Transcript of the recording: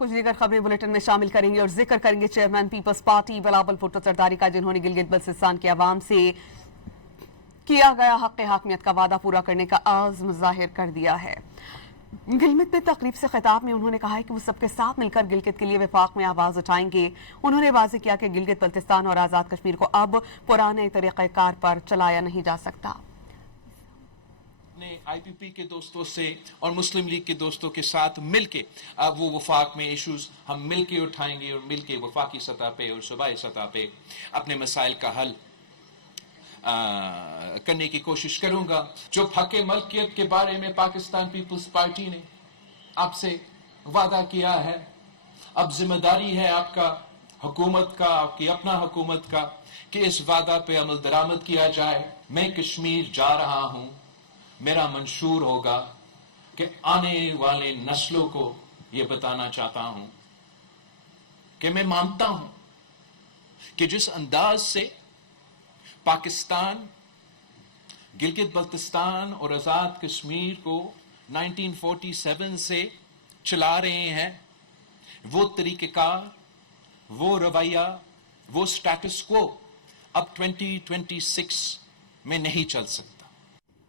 कुछ दीगर खबरें बुलेटिन में शामिल करेंगे और जिक्र करेंगे chairman Peoples Party Bilawal Bhutto Zardari का, जिन्होंने गिलगित बल्तिस्तान के अवाम से किया गया हक़ हाकमियत का वादा पूरा करने का आज़्म ज़ाहिर कर दिया है। गिलगित में तकरीब से खिताब में उन्होंने कहा है कि वो सबके साथ मिलकर गिलगित के लिए वफाक में आवाज़ उठाएंगे। उन्होंने वाज़ेह किया कि गिलगित बल्तिस्तान और आज़ाद कश्मीर को अब पुराने तरीक़ेकार पर चलाया नहीं जा सकता। IPP के दोस्तों से और मुस्लिम लीग के दोस्तों के साथ मिलके अब वो वफाक में इश्यूज हम मिलके उठाएंगे और मिलके वफाकी सतह पे और सूबाई सतह पे अपने मसाइल का हल करने की कोशिश करूंगा। जो हक़ मलकियत के बारे में पाकिस्तान पीपल्स पार्टी ने आपसे वादा किया है, अब जिम्मेदारी है आपका हुकूमत का, आपकी अपना हुकूमत का, कि इस वादा पे अमल दरामद किया जाए। मैं कश्मीर जा रहा हूं, मेरा मंशूर होगा कि आने वाले नस्लों को यह बताना चाहता हूं कि मैं मानता हूं कि जिस अंदाज से पाकिस्तान गिलगित बल्तिस्तान और आज़ाद कश्मीर को 1947 से चला रहे हैं, वो तरीक़ेकार, वो रवैया, वो स्टेटस को अब 2026 में नहीं चल सकता।